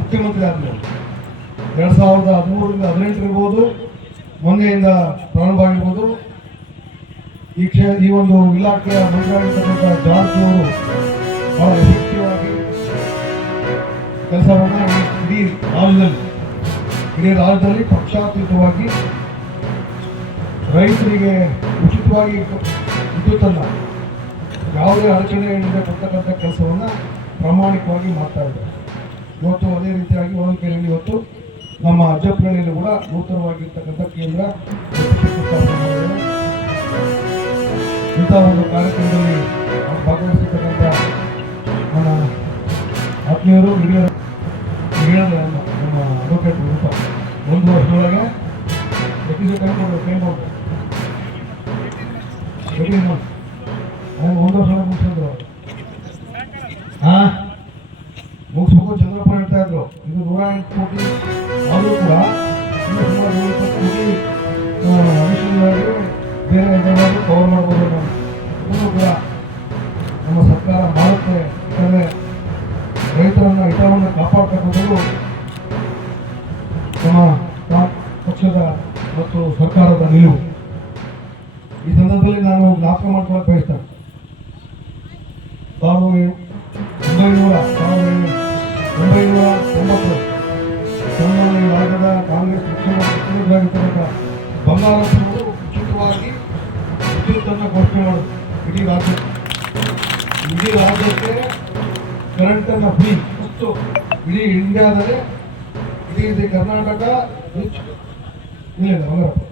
ಮುಖ್ಯಮಂತ್ರಿ ಆದಮೇಲೆ 2013ರಿಂದ 18 ಇರ್ಬೋದು, ಮೊನ್ನೆಯಿಂದ ಪ್ರಾರಂಭ ಆಗಿರ್ಬೋದು. ಈ ಒಂದು ಇಲಾಖೆಯ ಮಂತ್ರಿಯಾಗಿರ್ತಕ್ಕಂಥ ಜಾರ್ಜ್ ಅವರು ಬಹಳ ಎಫೆಕ್ಟಿವ್ ಆಗಿ ಕೆಲಸವನ್ನು ಇಡೀ ರಾಜ್ಯದಲ್ಲಿ ಪಕ್ಷಾತೀತವಾಗಿ ರೈತರಿಗೆ ಉಚಿತವಾಗಿ ವಿದ್ಯುತ್ತನ್ನು ಯಾವುದೇ ಅಡಚಣೆ ಇಲ್ಲದೆ ಕೊಡ್ತಕ್ಕಂಥ ಕೆಲಸವನ್ನು ಪ್ರಾಮಾಣಿಕವಾಗಿ ಮಾಡ್ತಾ ಇದ್ದಾರೆ. ಇವತ್ತು ಅದೇ ರೀತಿಯಾಗಿ ಹೊಳಲ್ಕೆರೆಯಲ್ಲಿ ಇವತ್ತು ನಮ್ಮ ಅಜ್ಜಪ್ಪನಹಳ್ಳಿಯಲ್ಲಿ ಕೂಡ ನೂತನವಾಗಿರ್ತಕ್ಕಂಥ ಕೇಂದ್ರ ಇಂಥ ಒಂದು ಕಾರ್ಯಕ್ರಮದಲ್ಲಿ ಭಾಗವಹಿಸಿರ್ತಕ್ಕಂಥ ನನ್ನ ಆತ್ಮೀಯರು ಹಿರಿಯರು ನಮ್ಮ ಅಡ್ವೊಕೇಟ್ ರೂಪ 1 ವರ್ಷದೊಳಗೆ ಅವ್ನು 1 ವರ್ಷ ಮುಗಿಸಿದ್ರು. ಮುಗಿಸ್ಬೇಕು ಚಂದ್ರಪ್ಪ ಹೇಳ್ತಾ ಇದ್ರು. ಇದು 108 ಕೋಟಿ ಆದರೂ ಕೂಡ ಇನ್ನೂ ಸುಮಾರು 120 ಕೋಟಿ ಅಡಿಷನಲ್ ಬೇರೆ ಏನಾದರೂ ಕವರ್ ಮಾಡ್ಬೋದು. ನಾವು ಇದನ್ನು ಕೂಡ ನಮ್ಮ ಸರ್ಕಾರ ಮಾಡುತ್ತೆ. ಯಾಕಂದರೆ ರೈತರನ್ನ ಹಿತವನ್ನು ಕಾಪಾಡ್ತಕ್ಕಂಥದ್ದು ನಮ್ಮ ಪಕ್ಷದ ಮತ್ತು ಸರ್ಕಾರದ ನಿಲುವು. ಈ ಸಂದರ್ಭದಲ್ಲಿ ನಾನು ಜ್ಞಾಪಕ ಮಾಡ್ಕೊಳ್ಳೋಕೆ ಬಯಸ್ತೇನೆ. 1990 ಈ ರಾಜ್ಯದ ಕಾಂಗ್ರೆಸ್ ಮುಖ್ಯಮಂತ್ರಿಯಾಗಿರ್ತಕ್ಕಂಥ ಬಂಗಾರಪ್ಪನವರು ಉಚಿತವಾಗಿ ವಿದ್ಯುತ್ತನ್ನು ಘೋಷಣೆ ಮಾಡೋದು. ಇಡೀ ರಾಜ್ಯಕ್ಕೆ ಕರೆಂಟನ್ನು ಫ್ರೀ ಮತ್ತು ಇಡೀ ಇಂಡಿಯಾದಲ್ಲಿ ಇಡೀ ಕರ್ನಾಟಕ ಇಲ್ಲ ಬಂಗಾರಪ್ಪ